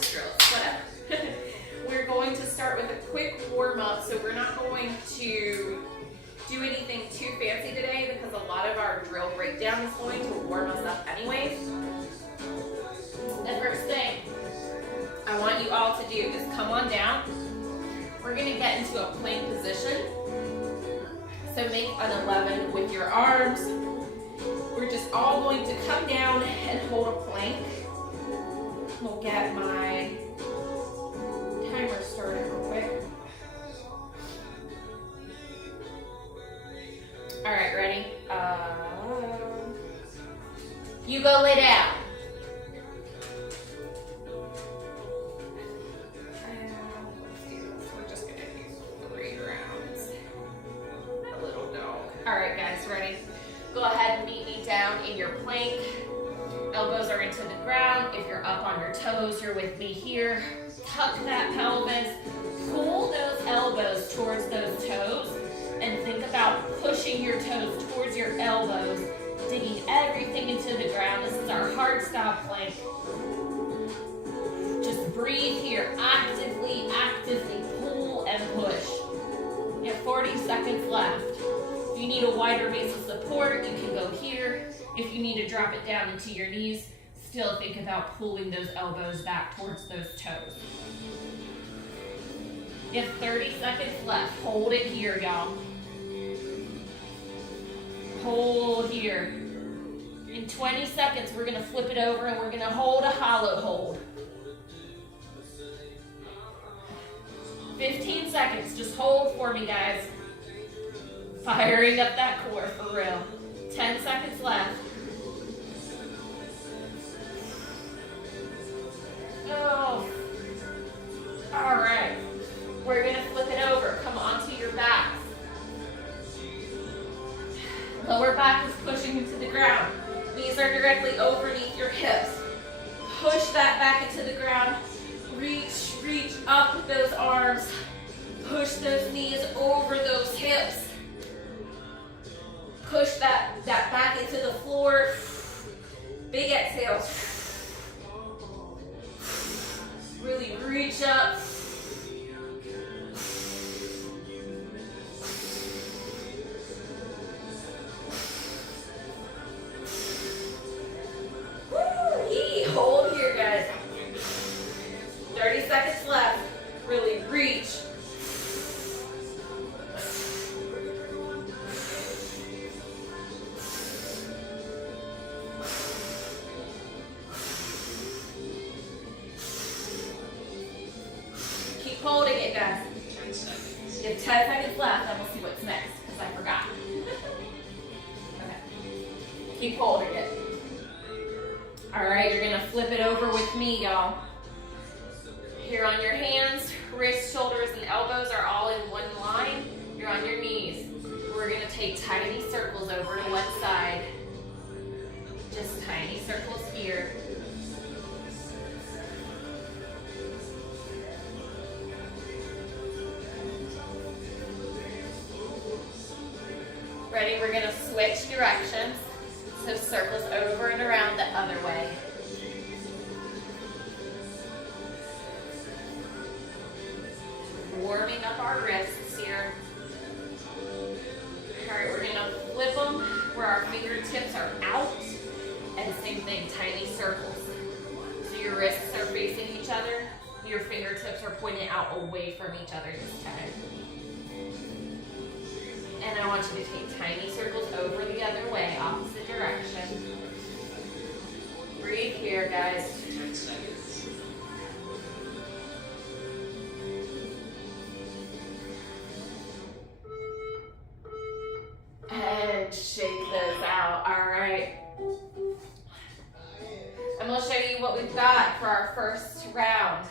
practice drills, whatever. We're going to start with a quick warm up, so we're not going to do anything too fancy today because a lot of our drill breakdown is going to warm us up anyways. The first thing I want you all to do is come on down. We're going to get into a plank position. So make an 11 with your arms. We're just all going to come down and hold a plank. We'll get my timer started real quick. All right, ready? You go lay down. Let's do this. We're just gonna do 3 rounds. That little dog. All right, guys, ready? Go ahead and meet me down in your plank. Elbows are into the ground. If you're up on your toes, you're with me here. Tuck that pelvis. Pull those elbows towards those toes. And think about pushing your toes towards your elbows, digging everything into the ground. This is our hard stop plank. Just breathe here. Actively pull and push. You have 40 seconds left. If you need a wider base of support, you can go here. If you need to drop it down into your knees, still think about pulling those elbows back towards those toes. You have 30 seconds left. Hold it here, y'all. Hold here. In 20 seconds, we're gonna flip it over and we're gonna hold a hollow hold. 15 seconds, just hold for me, guys. Firing up that core for real. 10 seconds left. Oh. All right. We're gonna flip it over. Come onto your back. Lower back is pushing into the ground. Knees are directly underneath your hips. Push that back into the ground. Reach up with those arms. Push those knees over those hips. Push that back into the floor. Big exhale. Really reach up. Hold here, guys. 30 seconds left. Really reach. Keep holding it, guys. You have 10 seconds left, and we'll see what's next, because I forgot. Okay. Keep holding it. All right, you're gonna flip it over with me, y'all. Here on your hands, wrists, shoulders, and elbows are all in one line. You're on your knees. We're gonna take tiny circles over to one side. Just tiny circles here. Ready? We're gonna switch directions. So circles over and around the other way. Warming up our wrists here. All right, we're gonna flip them where our fingertips are out. And same thing, tiny circles. So your wrists are facing each other. Your fingertips are pointing out away from each other this time. And I want you to take tiny circles over the other way, opposite direction. Breathe here, guys. And shake those out. All right. I'm going to show you what we've got for our first round.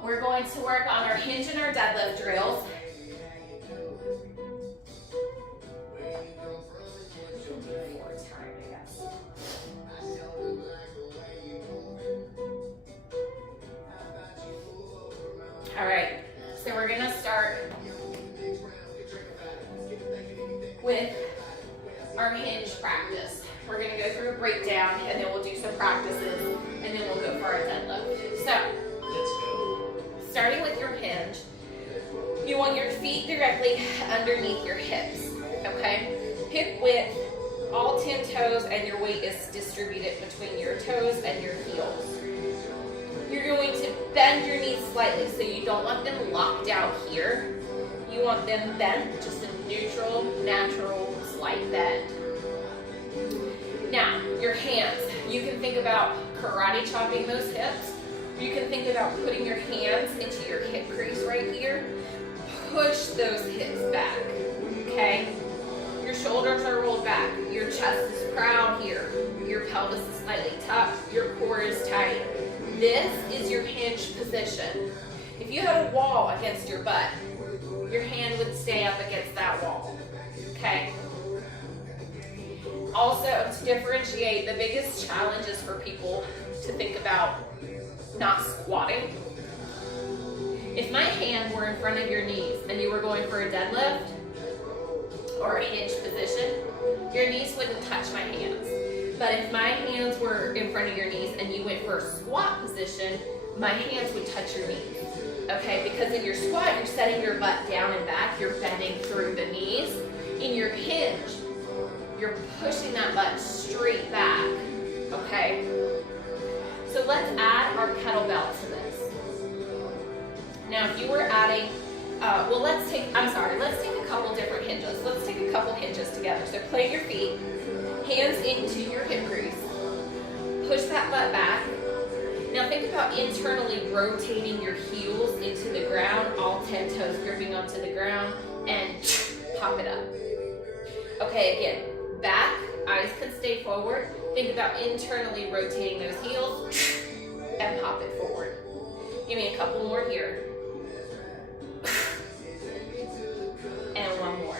We're going to work on our hinge and our deadlift drills. All right, so we're gonna start with our hinge practice. We're gonna go through a breakdown and then we'll do some practices and then we'll go for our deadlift. So feet directly underneath your hips, okay? Hip width, all 10 toes, and your weight is distributed between your toes and your heels. You're going to bend your knees slightly, so you don't want them locked out here. You want them bent, just a neutral, natural, slight bend. Now, your hands. You can think about karate chopping those hips. You can think about putting your hands into your hip crease right here. Push those hips back, okay? Your shoulders are rolled back. Your chest is proud here. Your pelvis is slightly tucked. Your core is tight. This is your hinge position. If you had a wall against your butt, your hand would stay up against that wall, okay? Also, to differentiate, the biggest challenge is for people to think about not squatting. If my hand were in front of your knees and you were going for a deadlift or a hinge position, your knees wouldn't touch my hands. But if my hands were in front of your knees and you went for a squat position, my hands would touch your knees. Okay, because in your squat, you're setting your butt down and back, you're bending through the knees. In your hinge, you're pushing that butt straight back, okay? So let's add our kettlebell to this. Now, if you were adding, let's take a couple different hinges. Let's take a couple hinges together. So plant your feet, hands into your hip crease, push that butt back. Now think about internally rotating your heels into the ground, all 10 toes gripping onto the ground, and pop it up. Okay, again, back, eyes can stay forward. Think about internally rotating those heels and pop it forward. Give me a couple more here. And one more.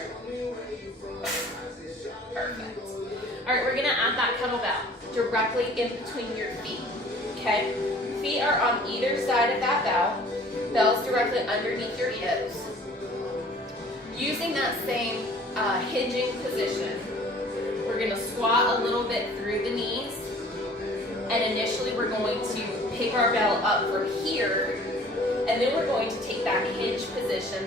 Perfect. All right, we're gonna add that kettlebell directly in between your feet, okay? Feet are on either side of that bell. Bell's directly underneath your hips. Using that same hinging position, we're gonna squat a little bit through the knees. And initially we're going to pick our bell up from here, and then we're going to take that hinge position.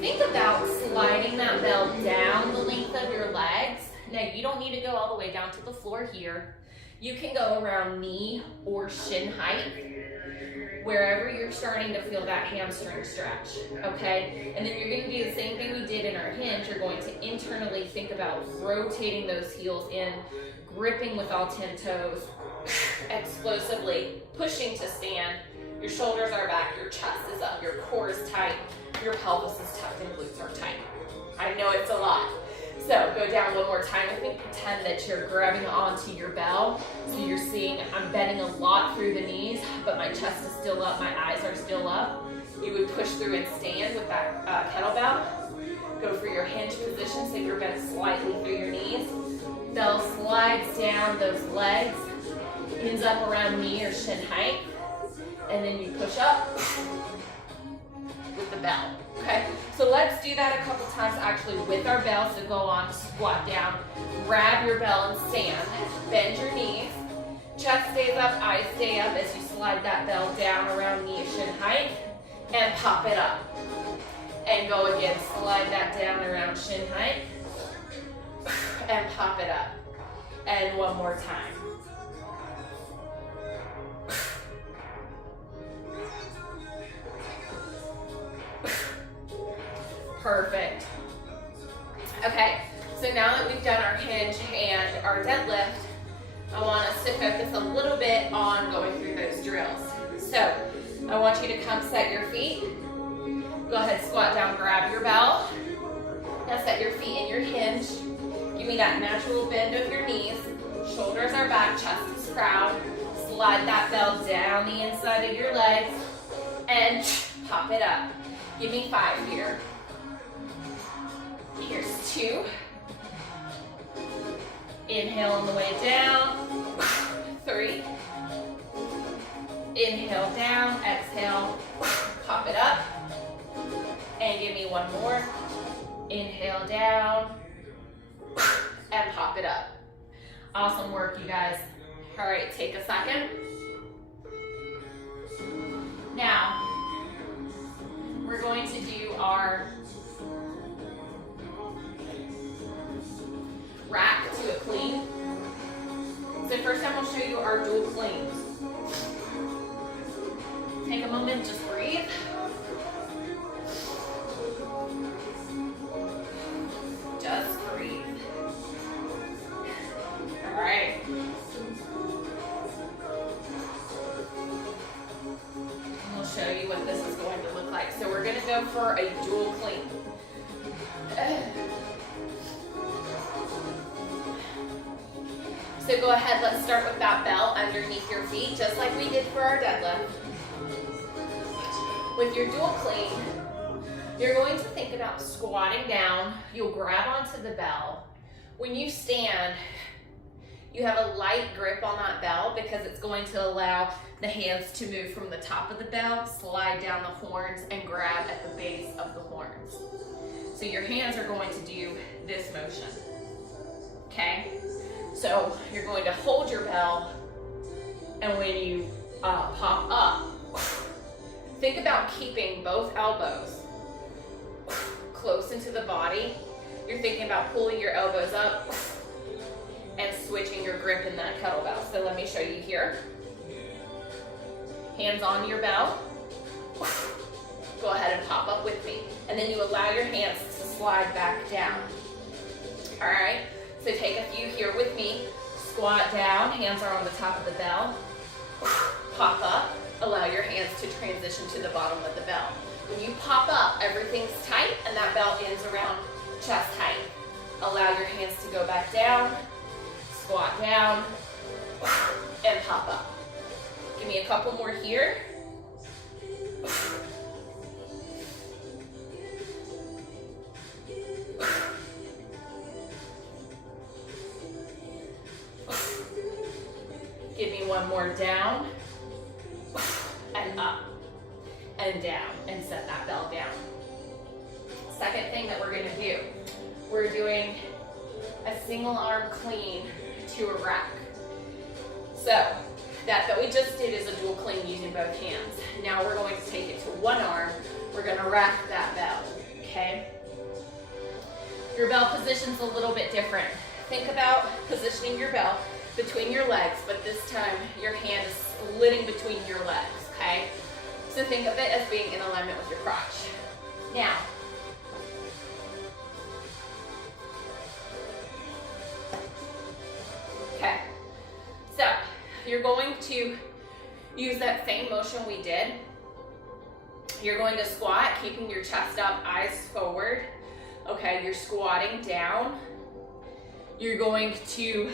Think about sliding that bell down the length of your legs. Now you don't need to go all the way down to the floor here. You can go around knee or shin height, wherever you're starting to feel that hamstring stretch, okay? And then you're gonna do the same thing we did in our hinge. You're going to internally think about rotating those heels in, gripping with all 10 toes, explosively, pushing to stand. Your shoulders are back, your chest is up, your core is tight, your pelvis is tucked, and glutes are tight. I know it's a lot. So go down one more time with me. Pretend that you're grabbing onto your bell. So you're seeing I'm bending a lot through the knees, but my chest is still up, my eyes are still up. You would push through and stand with that kettlebell. Go for your hinge position, so you're bent slightly through your knees. Bell slides down those legs, ends up around knee or shin height, and then you push up with the bell. Okay, so let's do that a couple times actually with our bell. So go on, squat down, grab your bell and stand. Bend your knees, chest stays up, eyes stay up as you slide that bell down around knee shin height and pop it up. And go again, slide that down around shin height and pop it up. And one more time. Perfect. Okay, so now that we've done our hinge and our deadlift, I want us to focus a little bit on going through those drills. So I want you to come set your feet. Go ahead, squat down, grab your bell. Now set your feet in your hinge. Give me that natural bend of your knees. Shoulders are back, chest is proud. Slide that bell down the inside of your legs and pop it up. Give me 5 here. Here's 2. Inhale on the way down. 3. Inhale down, exhale, pop it up. And give me 1 more. Inhale down and pop it up. Awesome work, you guys. All right, take a second. Now, we're going to do our moment, just breathe. Just breathe. All right. And we'll show you what this is going to look like. So we're going to go for a dual clean. So go ahead, let's start with that bell underneath your feet, just like we did for our deadlift. With your dual clean, you're going to think about squatting down. You'll grab onto the bell. When you stand, you have a light grip on that bell because it's going to allow the hands to move from the top of the bell, slide down the horns, and grab at the base of the horns. So your hands are going to do this motion, okay? So you're going to hold your bell, and when you pop up, think about keeping both elbows close into the body. You're thinking about pulling your elbows up and switching your grip in that kettlebell. So let me show you here. Hands on your bell. Go ahead and pop up with me. And then you allow your hands to slide back down. All right? So take a few here with me. Squat down, hands are on the top of the bell. Pop up, allow your hands to transition to the bottom of the bell. When you pop up, everything's tight and that bell ends around chest height. Allow your hands to go back down, squat down, and pop up. Give me a couple more here. Give me one more down, and up, and down, and set that bell down. Second thing that we're gonna do, we're doing a single arm clean to a rack. So that we just did is a dual clean using both hands. Now we're going to take it to one arm. We're gonna rack that bell, okay? Your bell position's a little bit different. Think about positioning your bell between your legs, but this time your hand is splitting between your legs, okay? So think of it as being in alignment with your crotch. Now, okay, so you're going to use that same motion we did. You're going to squat, keeping your chest up, eyes forward. Okay, you're squatting down. You're going to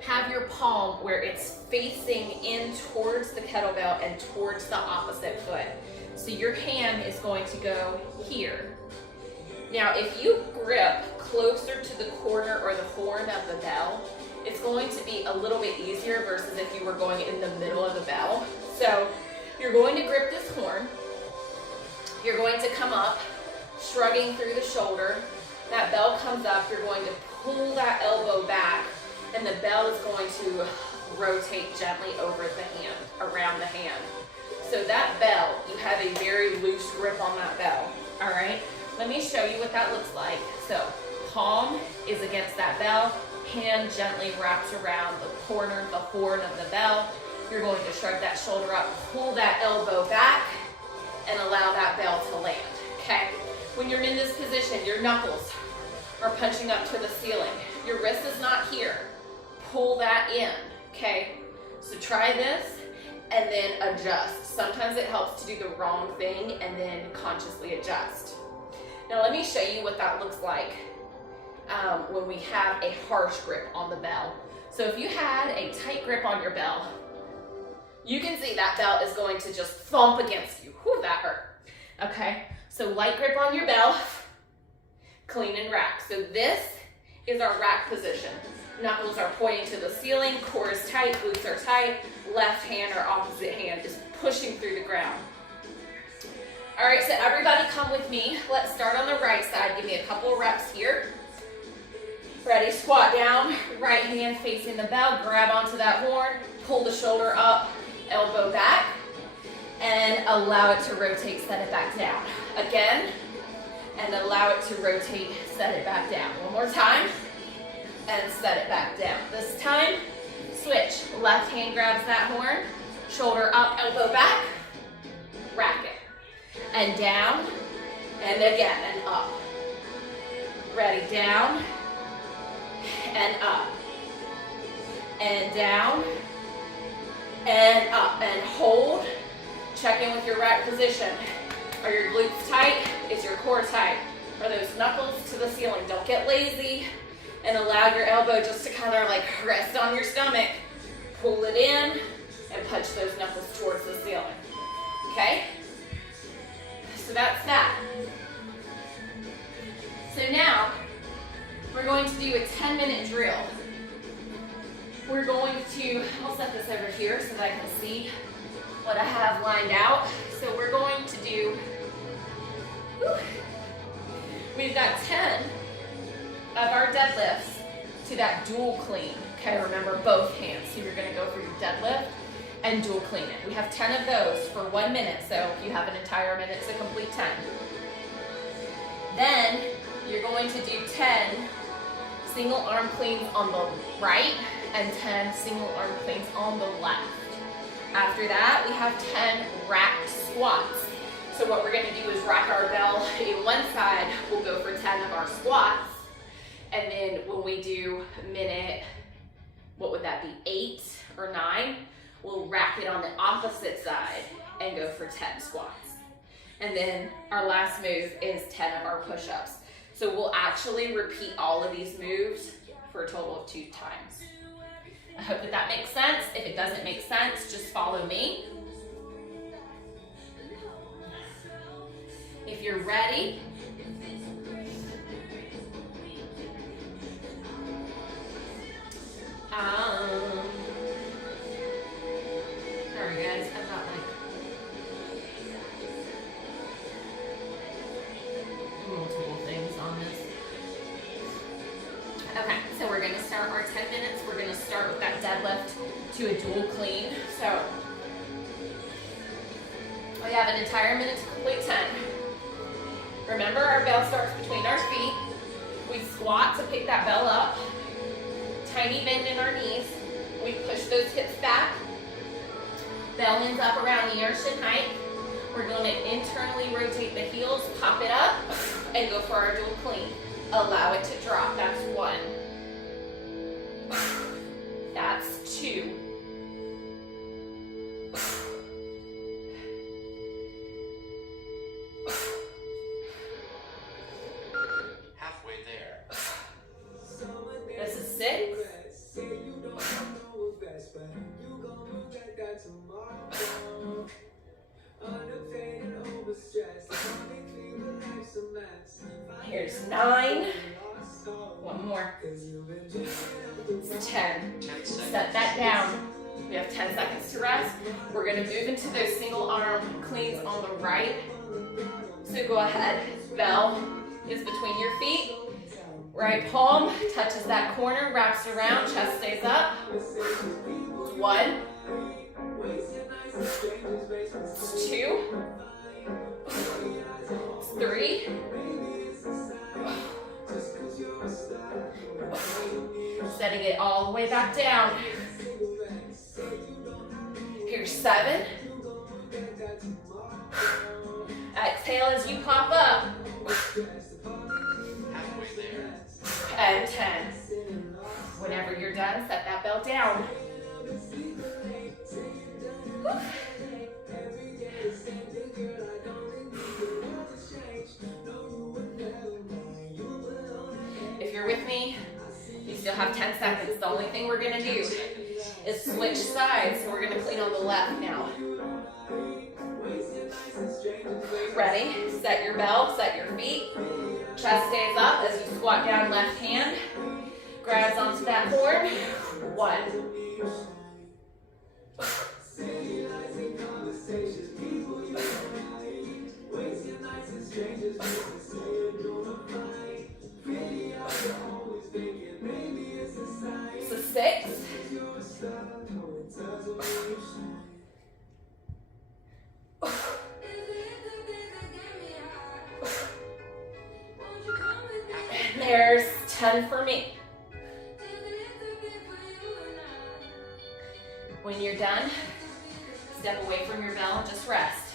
have your palm where it's facing in towards the kettlebell and towards the opposite foot. So your hand is going to go here. Now, if you grip closer to the corner or the horn of the bell, it's going to be a little bit easier versus if you were going in the middle of the bell. So you're going to grip this horn. You're going to come up, shrugging through the shoulder. That bell comes up, you're going to pull that elbow back, and the bell is going to rotate gently over the hand, around the hand. So that bell, you have a very loose grip on that bell, all right? Let me show you what that looks like. So palm is against that bell, hand gently wraps around the corner, the horn of the bell. You're going to shrug that shoulder up, pull that elbow back, and allow that bell to land, okay? When you're in this position, your knuckles are punching up to the ceiling. Your wrist is not here. Pull that in, okay? So try this and then adjust. Sometimes it helps to do the wrong thing and then consciously adjust. Now let me show you what that looks like when we have a harsh grip on the bell. So if you had a tight grip on your bell, you can see that bell is going to just thump against you. Whew, that hurt. Okay, so light grip on your bell, clean and rack. So this is our rack position. Knuckles are pointing to the ceiling, core is tight, glutes are tight, left hand or opposite hand is pushing through the ground. All right, so everybody come with me. Let's start on the right side. Give me a couple reps here. Ready, squat down, right hand facing the bell, grab onto that horn, pull the shoulder up, elbow back, and allow it to rotate, set it back down. Again, and allow it to rotate, set it back down. One more time, and set it back down. This time, switch. Left hand grabs that horn, Shoulder up, elbow back, rack it. And down, and again, and up. Ready, down, and up. And down, and up. And hold. Check in with your right position. Are your glutes tight? Is your core tight? Are those knuckles to the ceiling? Don't get lazy and allow your elbow just to kind of like rest on your stomach. Pull it in and punch those knuckles towards the ceiling. Okay? So that's that. So now we're going to do a 10-minute drill. We're going to, I'll set this over here so that I can see what I have lined out. So we're going to do, we've got 10 of our deadlifts to that dual clean. Okay, remember both hands. So you're gonna go for your deadlift and dual clean it. We have 10 of those for 1 minute, so you have an entire minute to complete 10. Then you're going to do 10 single arm cleans on the right and 10 single arm cleans on the left. After that, we have 10 racked squats. So what we're gonna do is rack our bell in one side, we'll go for 10 of our squats. And then when we do minute, what would that be, 8 or 9, we'll rack it on the opposite side and go for 10 squats. And then our last move is 10 of our push-ups. So we'll actually repeat all of these moves for a total of 2 times. I hope that that makes sense. If it doesn't make sense, just follow me. If you're ready, sorry guys, I've got like multiple things on this. Okay, so we're gonna start our 10 minutes. We're gonna start with that deadlift to a dual clean. So we have an entire minute to complete 10. Remember, our bell starts between our feet. We squat to pick that bell up. Tiny bend in our knees. We push those hips back. Bell ends up around the ear shin height. We're going to internally rotate the heels, pop it up, and go for our dual clean. Allow it to drop. That's 1. That's 2. Halfway there. This is 6. Here's 9. 1 more. It's 10. Set that down. We have 10 seconds to rest. We're going to move into those single arm cleans on the right. So go ahead. Bell is between your feet. Right palm touches that corner, wraps around, chest stays up. 1. 2. 3. 4. Setting it all the way back down. Here's 7. Exhale as you pop up. Halfway there. And 10. Whenever you're done, set that bell down. If you're with me, you still have 10 seconds. The only thing we're going to do is switch sides. So we're going to clean on the left now. Ready? Set your bell, set your feet. Chest stays up as you squat down, left hand. Grabs onto that horn. 1. 6. 10 for me. When you're done, Step away from your bell and just rest.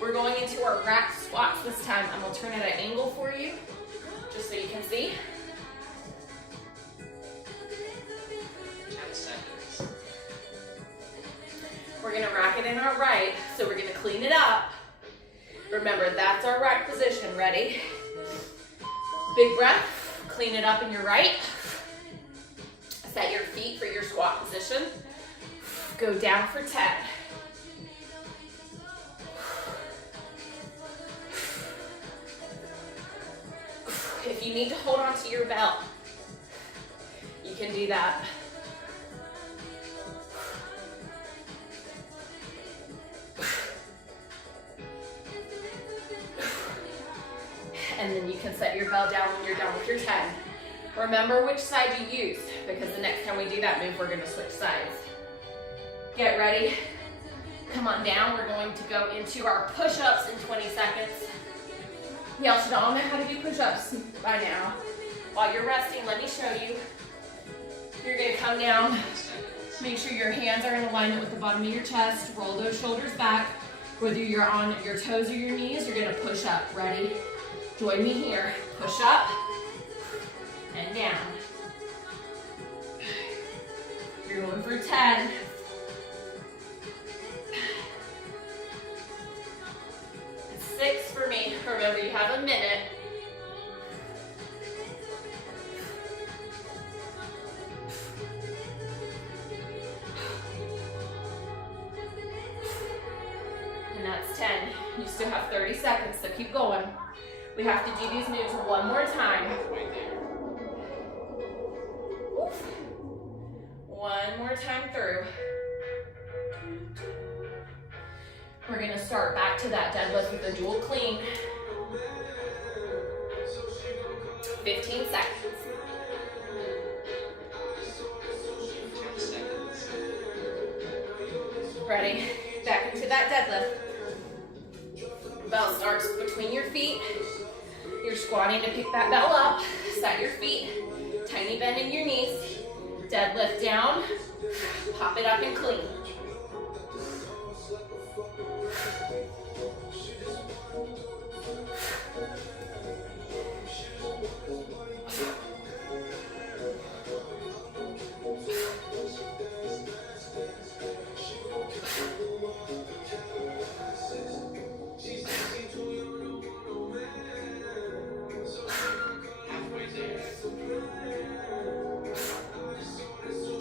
We're going into our rack squats this time. I'm gonna turn it at an angle for you, just so you can see. 10 seconds. We're gonna rack it in our right, so we're gonna clean it up. Remember, that's our rack position. Ready? Big breath, clean it up in your right. Set your feet for your squat position. Go down for 10. If you need to hold on to your belt, you can do that. And then you can set your bell down when you're done with your 10. Remember which side you use, because the next time we do that move, we're gonna switch sides. Get ready. Come on down. We're going to go into our push-ups in 20 seconds. Y'all should all know how to do push-ups by now. While you're resting, let me show you. You're gonna come down. Make sure your hands are in alignment with the bottom of your chest. Roll those shoulders back. Whether you're on your toes or your knees, you're gonna push up. Ready? Join me here. Push up and down. You're going for 10. 6 for me. Remember, you have a minute. And that's 10. You still have 30 seconds, so keep going. We have to do these moves one more time. Halfway there. One more time through. We're gonna start back to that deadlift with a dual clean. 15 seconds. 10 seconds. Ready? Back into that deadlift. Bell starts between your feet. You're squatting to pick that bell up. Set your feet. Tiny bend in your knees. Deadlift down. Pop it up and clean. Halfway there.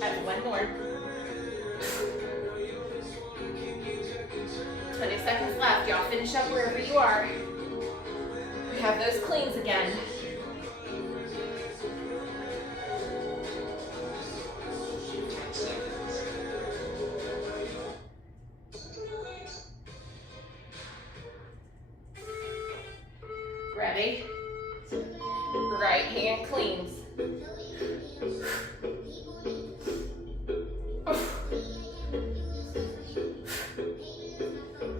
And one more. 20 seconds left. Y'all finish up wherever you are. We have those cleans again. 10 seconds. Ready? Right hand cleans.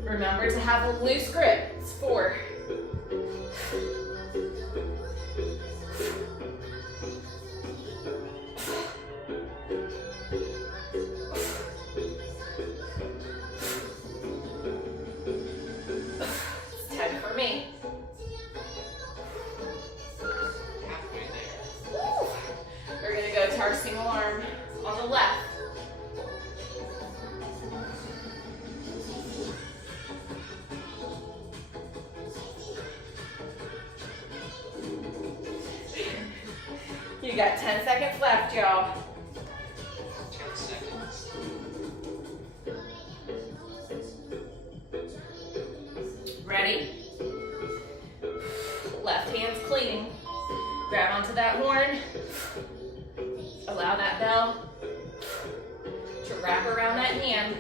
Remember to have a loose grip. It's 4. It's 10 for me. Halfway there. Woo. We're gonna go to our single arm on the left. You got 10 seconds left, y'all. 10 seconds. Ready? Left hand's cleaning. Grab onto that horn. Allow that bell to wrap around that hand.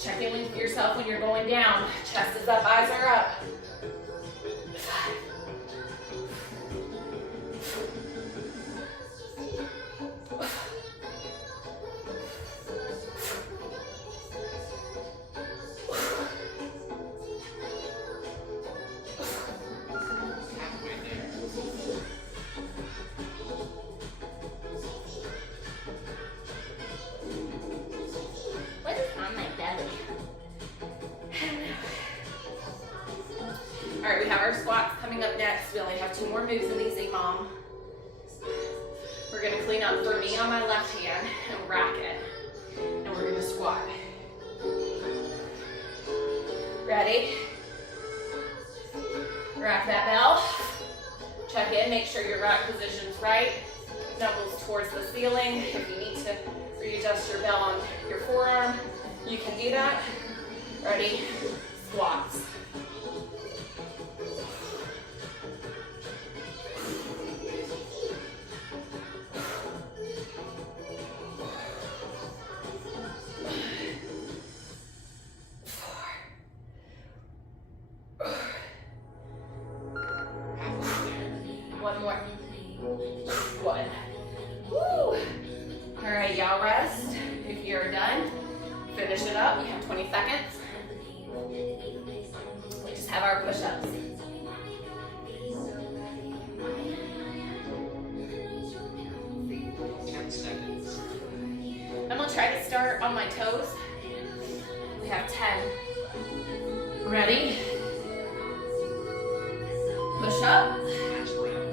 Check in with yourself when you're going down. Chest is up, eyes are up. 5. Halfway there. have 2 more moves in these, Mom. We're gonna clean up for me on my left hand and rack it. And we're gonna squat. Ready? Rack that bell. Check in, make sure your rack position's right. Knuckles towards the ceiling. If you need to readjust your bell on your forearm, you can do that. Ready? Squats. One more. 1. Woo! All right, y'all rest. If you're done, finish it up. You have 20 seconds. We just have our push-ups. 10 seconds. I'm gonna try to start on my toes. We have 10. Ready? Push up. Last round.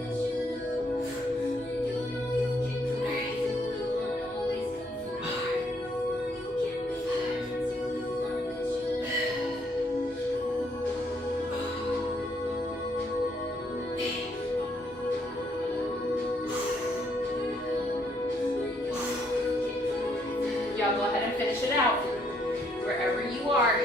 Y'all go ahead and finish it out. Wherever you are.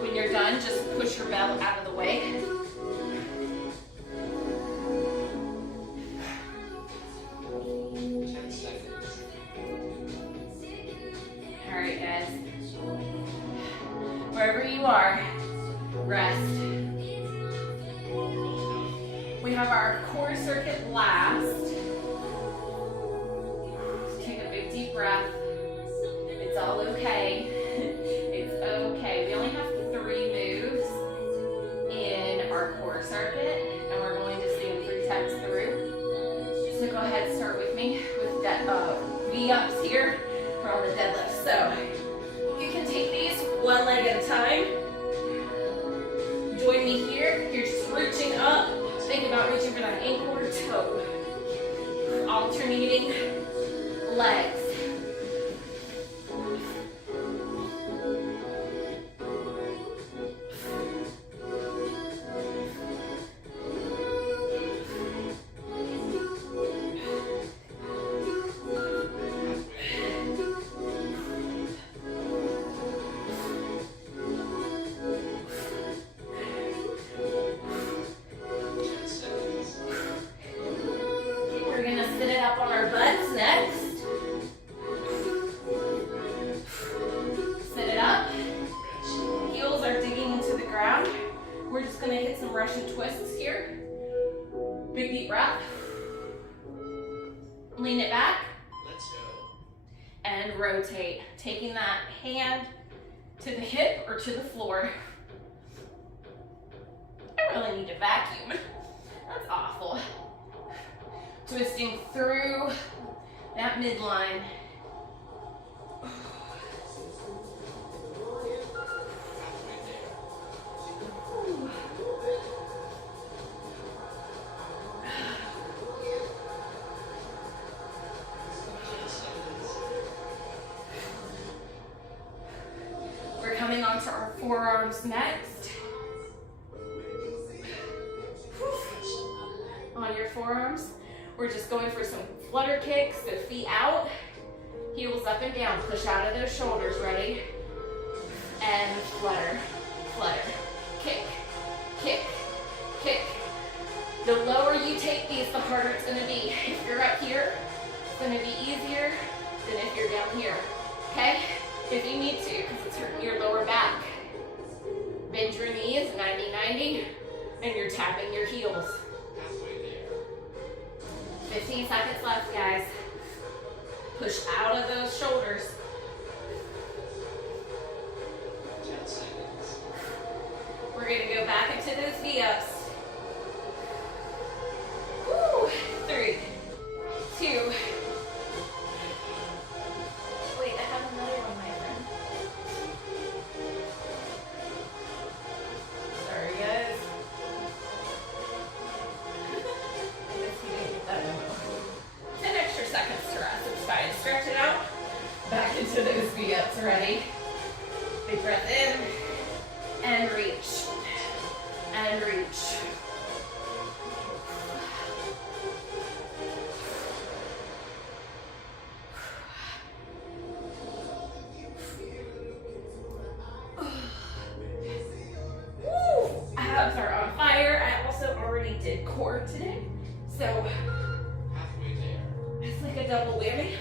When you're done, just push your bell out of the way. All right, guys. Wherever you are, rest. We have our core circuit last. Take a big deep breath. It's all okay. It's okay. We only have 3 moves in our core circuit, and we're going to stand 3 times through. So go ahead and start with me with that V-ups here. We're on the deadlift. So you can take these 1 leg at a time. Join me here. You're just reaching up. Think about reaching for that ankle or toe. Alternating legs. We're gonna sit it up on our butts next. Sit it up. Heels are digging into the ground. We're just gonna hit some Russian twists here. Big deep breath. Lean it back. Let's go. And rotate. Taking that hand to the hip or to the floor. I really need to vacuum. That's awful. Twisting through that midline. We're coming onto our forearms next. On your forearms, we're just going for some flutter kicks, so feet out, heels up and down. Push out of those shoulders, ready? And flutter, flutter, kick, kick, kick. The lower you take these, the harder it's gonna be. If you're up here, it's gonna be easier than if you're down here, okay? If you need to, because it's hurting your lower back. Bend your knees, 90-90, and you're tapping your heels. Halfway there. 15 seconds left, guys. Push out of those shoulders. 10 seconds. We're gonna go back into those V-ups. Ready? Big breath in and reach and reach. Woo! Abs are on fire. I also already did core today, so Halfway there. it's like a double whammy.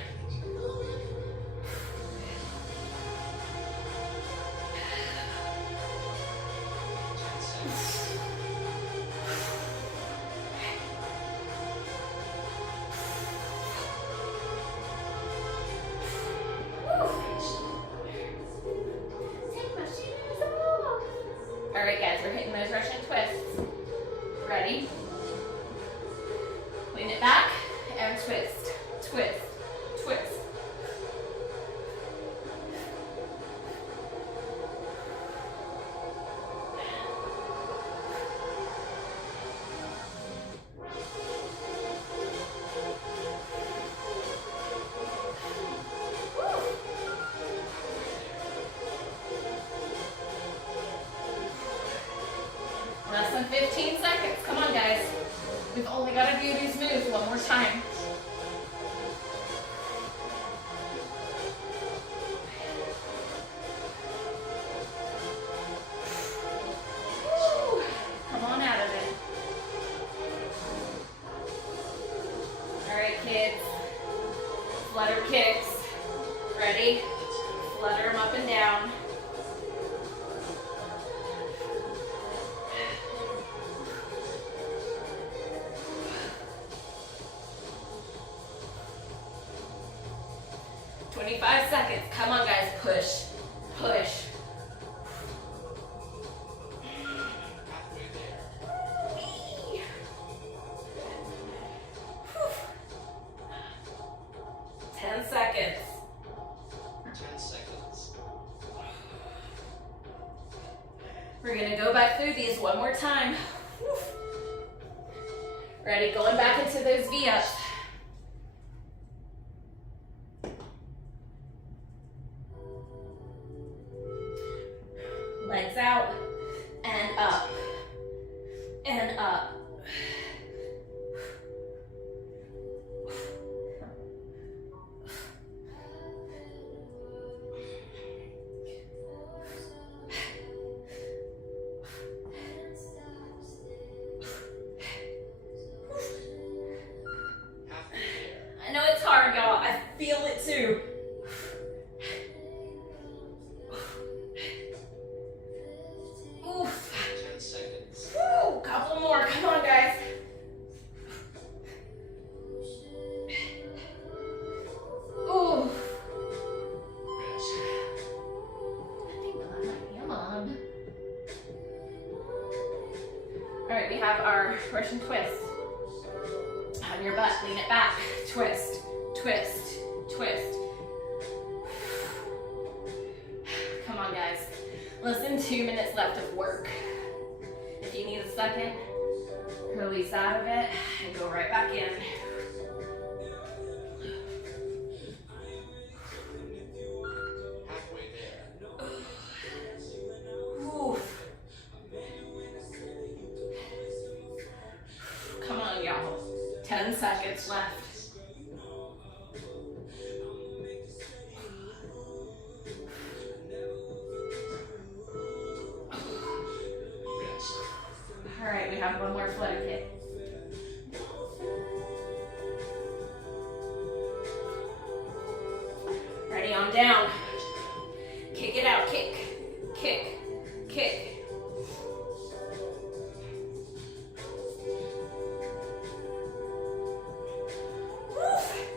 All right, guys, we're hitting those Russian twists. Ready? Lean it back and twist, twist, twist. Less than 15 seconds. Come on, guys. We've only got to do these moves one more time. Woo! Come on out of it. All right, kids. Flutter kicks. Ready? Flutter them up and down. Seconds. Come on, guys. Push. Push. Halfway there. 10 seconds. 10 seconds. We're going to go back through these one more time. Ready? Going back into those V-ups. Legs out and up and up. I know it's hard, y'all. I feel it too. Oof. 10 seconds. Woo, couple more. Come on, guys. Ooh. Rest. I think that might be on. All right, we have our Russian twist. On your butt, lean it back. Twist, twist, twist. Come on, guys. Less than 2 minutes left of work. If you need a second, release out of it and go right back in. Halfway there. Oof. Come on, y'all. 10 seconds left. Rest. All right, we have one more flutter kick. Ready, on down. Kick it out, kick, kick, kick. Woof.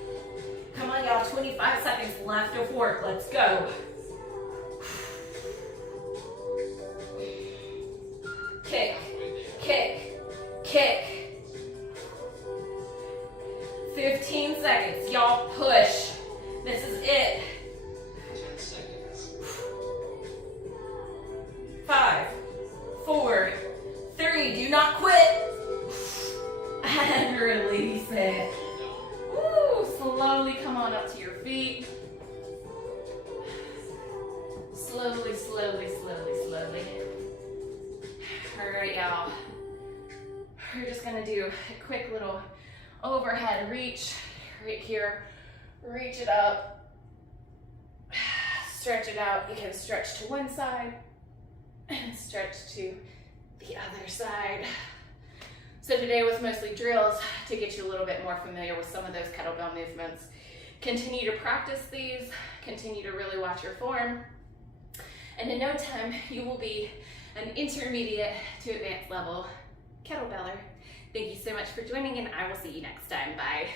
Come on, y'all, 25 seconds left of work. Let's go. Kick, Halfway there. kick, kick. Slowly, slowly, slowly, slowly. All right, y'all. We're just gonna do a quick little overhead reach right here. Reach it up. Stretch it out. You can stretch to one side and stretch to the other side. So today was mostly drills to get you a little bit more familiar with some of those kettlebell movements. Continue to practice these, continue to really watch your form, and in no time you will be an intermediate to advanced level kettlebeller. Thank you so much for joining, and I will see you next time. Bye.